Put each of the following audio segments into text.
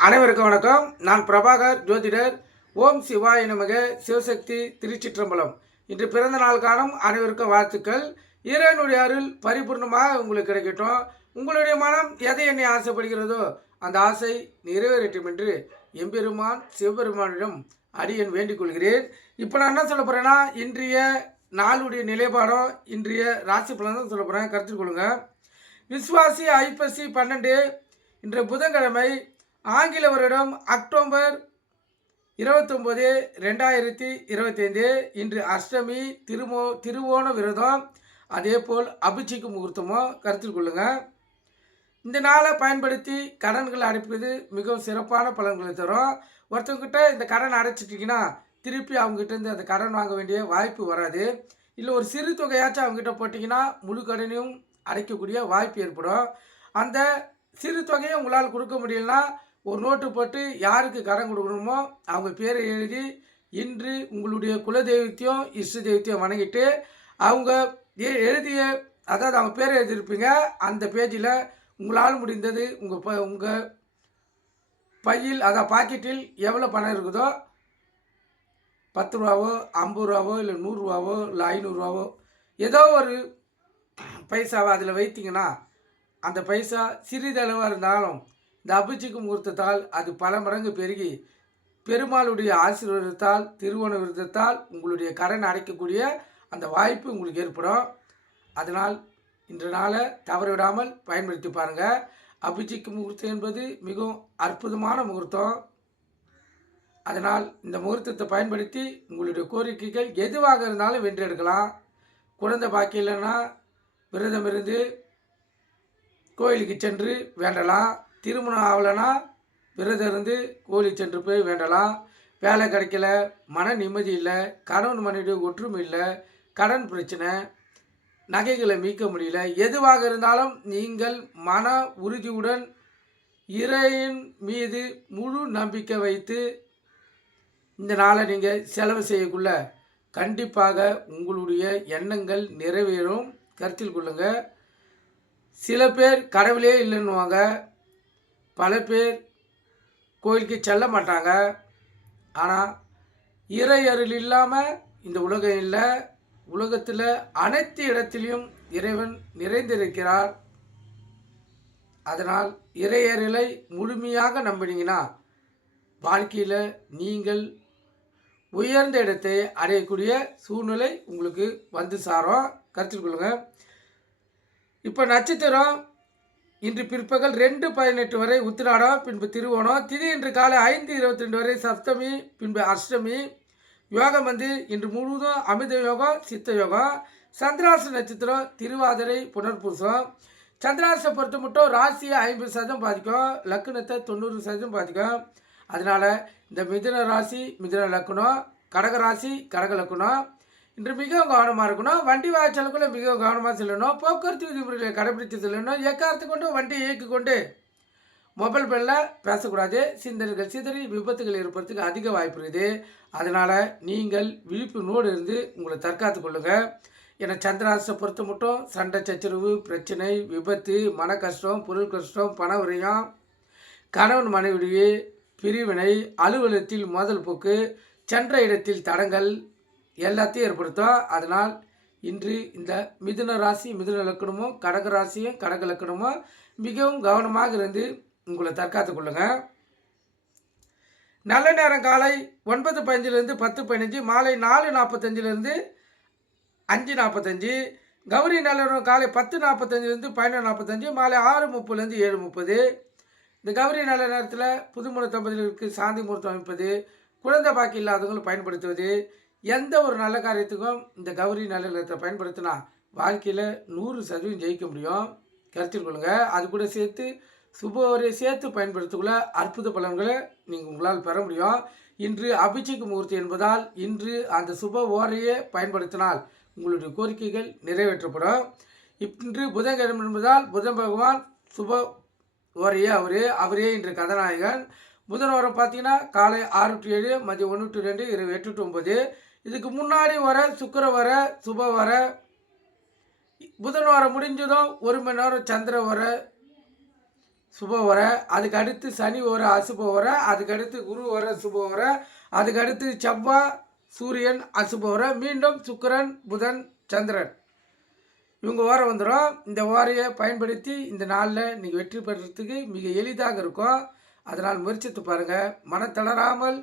அனைவருக்கும் வணக்கம். நான் பிரபாகர் ஜோதிடர். ஓம் சிவாய நமக. சிவசக்தி திருச்சிற்றம்பலம். இன்று பிறந்த நாள் காணும் அனைவருக்கும் வாழ்த்துக்கள். இறைவனுடைய அருள் பரிபூர்ணமாக உங்களுக்கு கிடைக்கட்டும். உங்களுடைய மனம் எதை என்னை ஆசைப்படுகிறதோ அந்த ஆசை நிறைவேறட்டும் என்று எம்பெருமான் சிவபெருமானிடம் அடியன் வேண்டிக் கொள்கிறேன். இப்போ நான் என்ன சொல்ல போகிறேன்னா, இன்றைய நாளுடைய நிலைப்பாடம், இன்றைய ராசி பலன் தான் சொல்ல போகிறேன். கருத்தில் கொள்ளுங்க. விஸ்வாசி ஐப்பசி 12 இன்று புதன்கிழமை, ஆங்கில வருடம் அக்டோபர் 29, 2025. இன்று அஷ்டமி, திருவோண விரதம், அதே போல் அபிஷேக முகூர்த்தமோ கருத்தில் கொள்ளுங்க. இந்த நாளை பயன்படுத்தி கடன்கள் அடைப்பது மிகவும் சிறப்பான பலன்களை தரும். ஒருத்தவங்கிட்ட இந்த கடன் அடைச்சிட்டிங்கன்னா திருப்பி அவங்ககிட்ட அந்த கடன் வாங்க வேண்டிய வாய்ப்பு வராது. இல்லை ஒரு சிறு தொகையாச்சும் அவங்ககிட்ட போட்டிங்கன்னா முழு கடனையும் அடைக்கக்கூடிய வாய்ப்பு ஏற்படும். அந்த சிறு தொகையை உங்களால் கொடுக்க முடியலன்னா ஒரு நோட்டு போட்டு யாருக்கு கடன் கொடுக்கணுமோ அவங்க பேரை எழுதி இன்று உங்களுடைய குலதெய்வத்தையும் இஷ்ட தெய்வத்தையும் வணங்கிட்டு அவங்க எழுதிய, அதாவது அவங்க பேரை எழுதியிருப்பீங்க, அந்த பேஜில் உங்களால் முடிந்தது உங்கள் பையில், அதாவது பாக்கெட்டில் எவ்வளோ பணம் இருக்குதோ, 10 ரூபாவோ 50 ரூபாவோ இல்லை 100 ரூபாவோ இல்லை 500 ரூபாவோ ஏதோ ஒரு பைசாவை அதில் வைத்திங்கன்னா அந்த பைசா சிறிதளவாக இருந்தாலும் இந்த அபிஷேக முகூர்த்தத்தால் அது பல மடங்கு பெருகி பெருமாளுடைய ஆசீர்வாதத்தால், திருவோண விரதத்தால் உங்களுடைய கடன் அடைக்கக்கூடிய அந்த வாய்ப்பு உங்களுக்கு ஏற்படும். அதனால் இன்று நாளை தவறவிடாமல் பயன்படுத்தி பாருங்கள். அபிஷேக முகூர்த்தம் என்பது மிகவும் அற்புதமான முகூர்த்தம். அதனால் இந்த முகூர்த்தத்தை பயன்படுத்தி உங்களுடைய கோரிக்கைகள் எதுவாக இருந்தாலும் வென்றெடுக்கலாம். குழந்தை பாக்கி இல்லைன்னா விரதம் இருந்து கோயிலுக்கு சென்று வேண்டலாம். திருமணம் ஆகலைன்னா விரதம் இருந்து கோயிலுக்கு சென்று போய் வேண்டலாம். வேலை கிடைக்கல, மன நிம்மதி இல்லை, கணவன் மனைவி ஒற்றுமை இல்லை, கடன் பிரச்சனை, நகைகளை மீட்க முடியல, எதுவாக இருந்தாலும் நீங்கள் மன உறுதியுடன் இறையின் மீது முழு நம்பிக்கை வைத்து இந்த நாளை நீங்கள் செலவு செய்யக்குள்ள கண்டிப்பாக உங்களுடைய எண்ணங்கள் நிறைவேறும். கருத்தில் கொள்ளுங்கள். சில பேர் கடவுளே இல்லைன்னுவாங்க, பல பேர் கோயிலுக்கு செல்ல மாட்டாங்க. ஆனால் இறை அருள் இல்லாமல் இந்த உலகம் இல்லை. உலகத்தில் அனைத்து இடத்திலையும் இறைவன் நிறைந்திருக்கிறார். அதனால் இறை அருளை முழுமையாக நம்பினீங்கன்னா வாழ்க்கையில் நீங்கள் உயர்ந்த இடத்தை அடையக்கூடிய சூழ்நிலை உங்களுக்கு வந்து சாரும். கருத்தில் கொள்ளுங்கள். இப்போ நட்சத்திரம் இன்று பிற்பகல் 2:18 வரை உத்திராடம், பின்பு திருவோணம். திதி இன்று காலை 5:22 வரை சப்தமி, பின்பு அஷ்டமி. யோகம் இன்று முழுவதும் அமிர்த யோகம், சித்த யோகம். சந்திராச நட்சத்திரம் திருவாதிரை, புனர்பூசம். சந்திராசை பொறுத்த மட்டும் ராசியை 50% பாதிக்கும், லக்னத்தை 90% பாதிக்கும். அதனால் இந்த மிதுன ராசி, மிதுன லக்னம், கடக ராசி, கடக லக்னம் இன்று மிகவும் கவனமாக இருக்கணும். வண்டி வாய்ச்சலுக்குள்ளே மிகவும் கவனமாக செல்லணும். போக்குவரத்து விதிமுறைகளை கடைபிடித்து செல்லணும். எக்காரத்தை கொண்டு வண்டியை இயக்கி கொண்டு மொபைல் பேனில் பேசக்கூடாது. சிந்தனைகள் சிதறி விபத்துகள் ஏற்படுறதுக்கு அதிக வாய்ப்பு இருக்குது. அதனால் நீங்கள் விழிப்புணர்வோடு இருந்து உங்களை தற்காத்து கொள்ளுங்கள். ஏன்னா சந்திராசை பொறுத்த மட்டும் சண்டை சச்சரவு, பிரச்சனை, விபத்து, மன கஷ்டம், பொருள் கஷ்டம், பண விரயம், கணவன் மனைவிடையே பிரிவினை, அலுவலகத்தில் மோதல் போக்கு, சென்ற இடத்தில் தடங்கள் எல்லாத்தையும் ஏற்படுத்தும். அதனால் இன்று இந்த மிதுன ராசி, மிதுன லக்கணமும் கடக ராசியும் கடக லக்கணமும் மிகவும் கவனமாக இருந்து உங்களை தற்காத்து கொள்ளுங்க. நல்ல நேரம் காலை 9:15 10:15, மாலை 4:45 5:45. கௌரி நல்ல நேரம் காலை 10:45 11:45, மாலை 6:30 7:30. இந்த கௌரி நல்ல நேரத்தில் புதுமண தம்பதிகளுக்கு சாந்தி முகூர்த்தம் அமைப்பது, குழந்தை பாக்கி இல்லாதவங்களும் பயன்படுத்துவது, எந்த ஒரு நல்ல காரியத்துக்கும் இந்த கௌரி நல்ல நேரத்தை பயன்படுத்தினா வாழ்க்கையில் 100% ஜெயிக்க முடியும். கருத்தில் கொள்ளுங்கள். அது கூட சேர்த்து சுபவரை சேர்த்து பயன்படுத்தக்குள்ள அற்புத பலன்களை நீங்கள் உங்களால் பெற முடியும். இன்று அபிஷேக முகூர்த்தம் என்பதால் இன்று அந்த சுப ஓரையே பயன்படுத்தினால் உங்களுடைய கோரிக்கைகள் நிறைவேற்றப்படும். இன்று புதன்கிழமை என்பதால் புதன் பகவான் சுப ஓரையே அவரே இன்று கதாநாயகன். புதன் வாரம் பார்த்தீங்கன்னா காலை 6 to 7, மதியம் 1 to 2, இரவு 8 to 9. இதுக்கு முன்னாடி வர சுக்கிர வர, சுப வர, புதன் வாரம் முடிஞ்சதும் 1 மணி நேரம் சந்திர வர, சுப வர, அதுக்கு அடுத்து சனி வர அசுப வர, அதுக்கு அடுத்து குரு வர சுப வர, அதுக்கு அடுத்து செவ்வாய் சூரியன் அசுப வர, மீண்டும் சுக்கிரன் புதன் சந்திரன் இவங்க ஓரம் வந்துடும். இந்த ஓரையை பயன்படுத்தி இந்த நாளில் நீங்கள் வெற்றி பெறுறதுக்கு மிக எளிதாக இருக்கும். அதனால் முயற்சித்து பாருங்கள். மனத்தளராமல்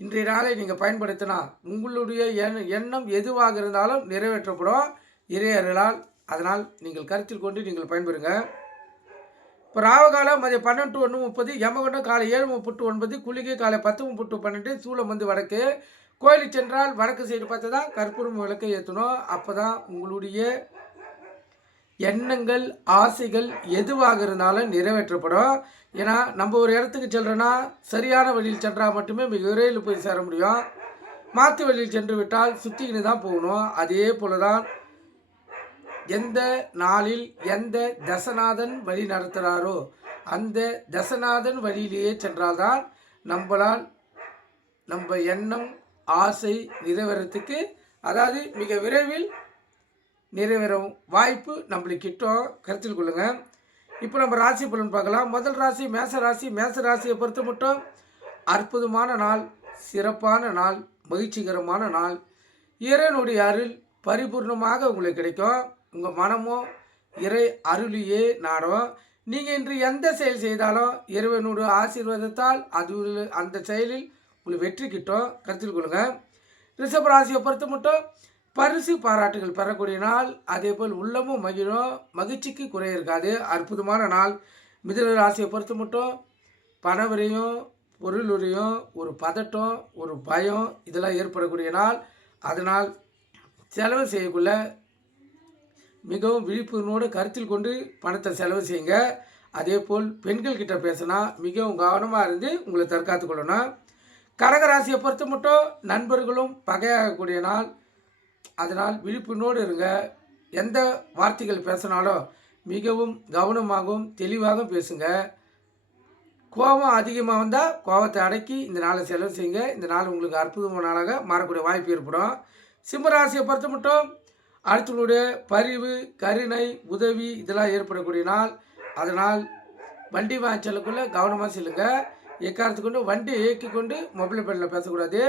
இன்றைய நாளை நீங்கள் பயன்படுத்தினா உங்களுடைய எண்ணம் எதுவாக இருந்தாலும் நிறைவேற்றப்படும் இறையர்களால். அதனால் நீங்கள் கருத்தில் கொண்டு நீங்கள் பயன்பெறுங்க. இப்போ ராவகாலம் மதியம் 12 to 1:30, யமகண்டம் காலை 7:30 to 9, குளிகை காலை 10:30 to 12, சூளம் வந்து வடக்கு. கோயிலுக்கு சென்றால் வடக்கு சைடு பார்த்து தான் கற்பூரம் விளக்கை ஏற்றணும். அப்போ தான் உங்களுடைய எண்ணங்கள் ஆசைகள் எதுவாக இருந்தாலும் நிறைவேற்றப்படும். ஏன்னா நம்ம ஒரு இடத்துக்கு செல்றோன்னா சரியான வழியில் சென்றால் மட்டுமே மிக விரைவில் போய் சேர முடியும். மாற்று வழியில் சென்று விட்டால் சுற்றிக்கின்னு தான் போகணும். அதே போல தான் எந்த நாளில் எந்த தசநாதன் வழி நடத்துகிறாரோ அந்த தசநாதன் வழியிலேயே சென்றால்தான் நம்மளால் நம்ம எண்ணம் ஆசை நிறைவேறத்துக்கு, அதாவது மிக விரைவில் நிறைவேறும் வாய்ப்பு நம்மளுக்கு கிட்டும். கருத்தில் கொள்ளுங்க. இப்போ நம்ம ராசி பலன் பார்க்கலாம். முதல் ராசி மேச ராசி. மேச ராசியை பொறுத்த மட்டும் அற்புதமான நாள், சிறப்பான நாள், மகிழ்ச்சிகரமான நாள். இறைவனுடைய அருள் பரிபூர்ணமாக உங்களுக்கு கிடைக்கும். உங்கள் மனமும் இறை அருளியே நாடும். நீங்கள் இன்று எந்த செயல் செய்தாலும் இறைவனுடைய ஆசீர்வாதத்தால் அது அந்த செயலில் உங்களுக்கு வெற்றி கிட்டும். கருத்தில் கொள்ளுங்க. ரிஷப ராசியை பொறுத்த மட்டும் பரிசு பாராட்டுகள் பெறக்கூடிய நாள். அதே போல் உள்ளமும் மகிழும், மகிழ்ச்சிக்கு குறை இருக்காது. அற்புதமான நாள். மிதுன ராசியை பொறுத்த மட்டும் பணவரையும் பொருளுரையும் ஒரு பதட்டம் ஒரு பயம் இதெல்லாம் ஏற்படக்கூடிய நாள். அதனால் செலவு செய்யக்குள்ள மிகவும் விழிப்புணர்வோடு கருத்தில் கொண்டு பணத்தை செலவு செய்யுங்க. அதே போல் பெண்கள் கிட்ட பேசினா மிகவும் கவனமாக இருந்து உங்களை தற்காத்து கொள்ளணும். கடகராசியை பொறுத்த மட்டும் நண்பர்களும் பகையாகக்கூடிய நாள். அதனால் விழிப்புணர்வோடு இருங்க. எந்த வார்த்தைகள் பேசினாலும் மிகவும் கவனமாகவும் தெளிவாகவும் பேசுங்க. கோபம் அதிகமாக வந்தால் கோபத்தை அடக்கி இந்த நாளை செலவு செய்யுங்க. இந்த நாள் உங்களுக்கு அற்புதமான நாளாக மாறக்கூடிய வாய்ப்பு ஏற்படும். சிம்மராசியை பொறுத்த மட்டும் அடுத்தவங்களுடைய பரிவு கருணை உதவி இதெல்லாம் ஏற்படக்கூடிய நாள். அதனால் வண்டி வாங்கி செல்லக்குள்ளே கவனமாக செல்லுங்க. எக்காரத்து கொண்டு வண்டியை இயக்கி கொண்டு மொபைல் பேனில் பேசக்கூடாது.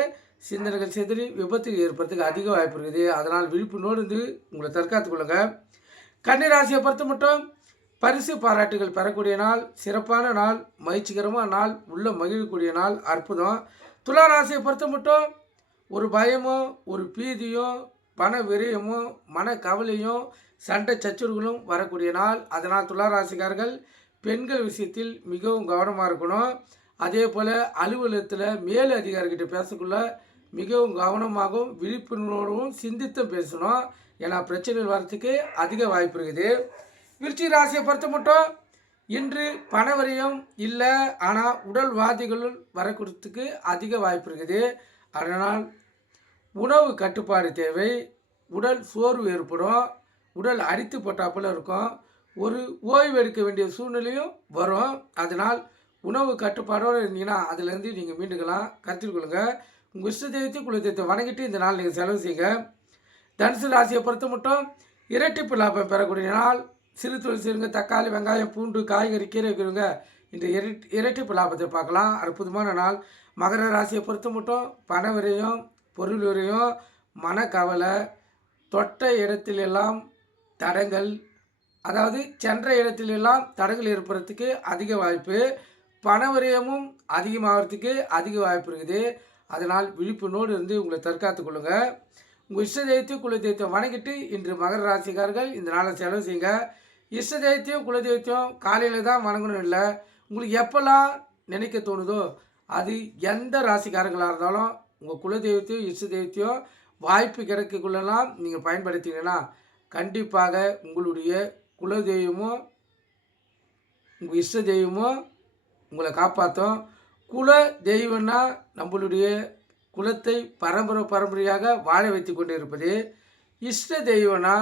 சிந்தனைகள் சிதறி விபத்து ஏற்படுறதுக்கு அதிக வாய்ப்பு இருக்குது. அதனால் விழிப்புணர்வோடு இருந்து உங்களை தற்காத்து கொள்ளுங்க. கன்னிராசியை பொறுத்த மட்டும் பரிசு பாராட்டுகள் பெறக்கூடிய நாள், சிறப்பான நாள், மகிழ்ச்சிகரமான நாள், உள்ள மகிழக்கூடிய நாள், அற்புதம். துலா ராசியை பொறுத்த மட்டும் ஒரு பயமோ ஒரு பீதியோ பண விரயமும் மன கவலையும் சண்டை சச்சரவுகளும் வரக்கூடிய நாள். அதனால் துலா ராசிக்காரர்கள் பெண்கள் விஷயத்தில் மிகவும் கவனமாக இருக்கணும். அதே போல் அலுவலகத்தில் மேல் அதிகாரிகிட்ட பேசக்குள்ள மிகவும் கவனமாகவும் விழிப்புணர்வோடும் சிந்தித்தும் பேசணும். ஏன்னா பிரச்சனைகள் வரத்துக்கு அதிக வாய்ப்பு இருக்குது. விருச்சிக ராசியை பொறுத்த மட்டும் இன்று பணவரையும் இல்லை, ஆனால் உடல்வாதிகளும் வரக்கூடியதுக்கு அதிக வாய்ப்பு இருக்குது. அதனால் உணவு கட்டுப்பாடு தேவை. உடல் சோர்வு ஏற்படும், உடல் அடித்து போட்டாப்புல இருக்கும், ஒரு ஓய்வு எடுக்க வேண்டிய சூழ்நிலையும் வரும். அதனால் உணவு கட்டுப்பாடோடு இருந்தீங்கன்னா அதுலேருந்து நீங்கள் மீண்டுக்கலாம். கருத்தில் கொள்ளுங்கள். உங்கள் இஷ்ட தெய்வத்தை குல தெய்வத்தை வணங்கிட்டு இந்த நாள் நீங்கள் செலவு செய்யுங்க. தனுசு ராசியை பொறுத்த மட்டும் இரட்டிப்பு லாபம் பெறக்கூடிய நாள். சிறு தொழில் செய்யுங்க. தக்காளி வெங்காயம் பூண்டு காய்கறி கீரை வைக்கிறவங்க இந்த இரட்டிப்பு லாபத்தை பார்க்கலாம். அற்புதமான நாள். மகர ராசியை பொறுத்த மட்டும் பண விரையும் பொருள் விரையும் மனக்கவலை, தொட்ட இடத்திலெல்லாம் தடங்கள், அதாவது சென்ற இடத்திலெல்லாம் தடங்கள் ஏற்படுறதுக்கு அதிக வாய்ப்பு. பண விரயமும் அதிகமாகிறதுக்கு அதிக வாய்ப்பு இருக்குது. அதனால் விழிப்புணர்வோடு இருந்து உங்களை தற்காத்து கொள்ளுங்கள். உங்கள் இஷ்ட தெய்வத்தையும் குல தெய்வத்தையும் வணங்கிட்டு இன்று மகர ராசிக்காரர்கள் இந்த நாளை செலவு செய்யுங்க. இஷ்ட தெய்வத்தையும் குல தெய்வத்தையும் காலையில் தான் வணங்கணும் இல்லை, உங்களுக்கு எப்போல்லாம் நினைக்க தோணுதோ அது எந்த ராசிக்காரங்களாக இருந்தாலும் உங்கள் குல தெய்வத்தையும் இஷ்ட தெய்வத்தையும் வாய்ப்பு கிடைக்கக்குள்ளெல்லாம் நீங்கள் பயன்படுத்திங்கன்னா கண்டிப்பாக உங்களுடைய குல தெய்வமோ உங்கள் இஷ்ட தெய்வமோ உங்களை காப்பாற்றும். குல தெய்வம்னா நம்மளுடைய குலத்தை பரம்பரையாக வாழ வைத்து கொண்டு இருப்பது. இஷ்ட தெய்வம்னா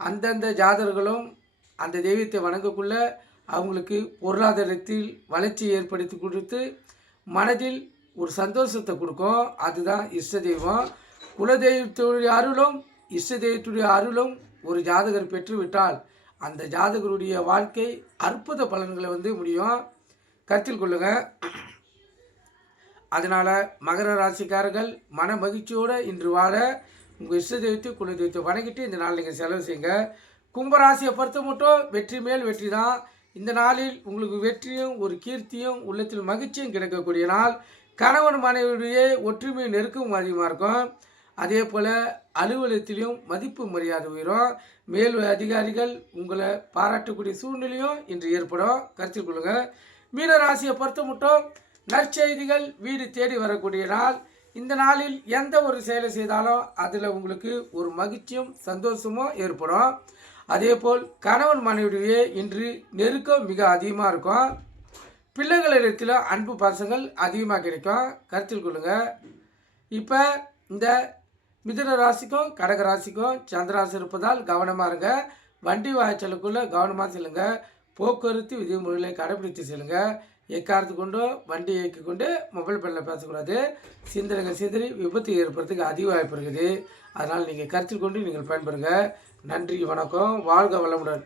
அந்தந்த ஜாதகர்களும் அந்த தெய்வத்தை வணங்கக்குள்ள அவங்களுக்கு பொருளாதாரத்தில் வளர்ச்சி ஏற்படுத்தி கொடுத்து மனதில் ஒரு சந்தோஷத்தை கொடுக்கும். அதுதான் இஷ்ட தெய்வம். குல தெய்வத்துடைய அருளும் இஷ்ட தெய்வத்துடைய அருளும் ஒரு ஜாதகர் பெற்றுவிட்டால் அந்த ஜாதகருடைய வாழ்க்கை அற்புத பலன்களை முடியும். கருத்தில் கொள்ளுங்கள். அதனால் மகர ராசிக்காரர்கள் மன மகிழ்ச்சியோடு இன்று வாழ உங்கள் இஷ்ட தெய்வத்தை குல தெய்வத்தை வணங்கிட்டு இந்த நாள் நீங்கள் செலவு செய்யுங்க. கும்பராசியை பொறுத்த மட்டும் வெற்றி மேல் வெற்றி தான். இந்த நாளில் உங்களுக்கு வெற்றியும் ஒரு கீர்த்தியும் உள்ளத்தில் மகிழ்ச்சியும் கிடைக்கக்கூடிய நாள். கணவன் மனைவியுடைய ஒற்றுமை நெருக்கமும் அதிகமாக இருக்கும். அதே போல் அலுவலகத்திலையும் மதிப்பு மரியாதை உயரும். மேல் அதிகாரிகள் உங்களை பாராட்டக்கூடிய சூழ்நிலையும் இன்று ஏற்படும். கருத்தில் கொள்ளுங்கள். மீன ராசியை பொறுத்த மட்டும் நற்செய்திகள் வீடு தேடி வரக்கூடிய நாள். இந்த நாளில் எந்த ஒரு செயலை செய்தாலும் அதில் உங்களுக்கு ஒரு மகிழ்ச்சியும் சந்தோஷமும் ஏற்படும். அதே போல் கணவன் மனைவியுடைய இன்று நெருக்கம் மிக அதிகமாக இருக்கும். பிள்ளைகளிடத்தில் அன்பு பாசங்கள் அதிகமாக கிடைக்கும். கருத்தில் கொள்ளுங்கள். இப்போ இந்த மிதுன ராசிக்கும் கடக ராசிக்கும் சந்திராசி இருப்பதால் கவனமாக இருங்க. வண்டி வாய்ச்சலுக்குள்ளே கவனமாக செல்லுங்க. போக்குவரத்து விதிமுறைகளை கடைபிடித்து செல்லுங்க. எக்காரத்து கொண்டோ வண்டி இயக்கி கொண்டு மொபைல் ஃபோனில் பேசக்கூடாது. சிந்தனைகள் சிதறி விபத்து ஏற்படுறதுக்கு அதிக வாய்ப்பு இருக்குது. அதனால் நீங்கள் கருத்தில் கொண்டு நீங்கள் பயன்பெறுங்க. நன்றி, வணக்கம், வாழ்க வளமுடன்.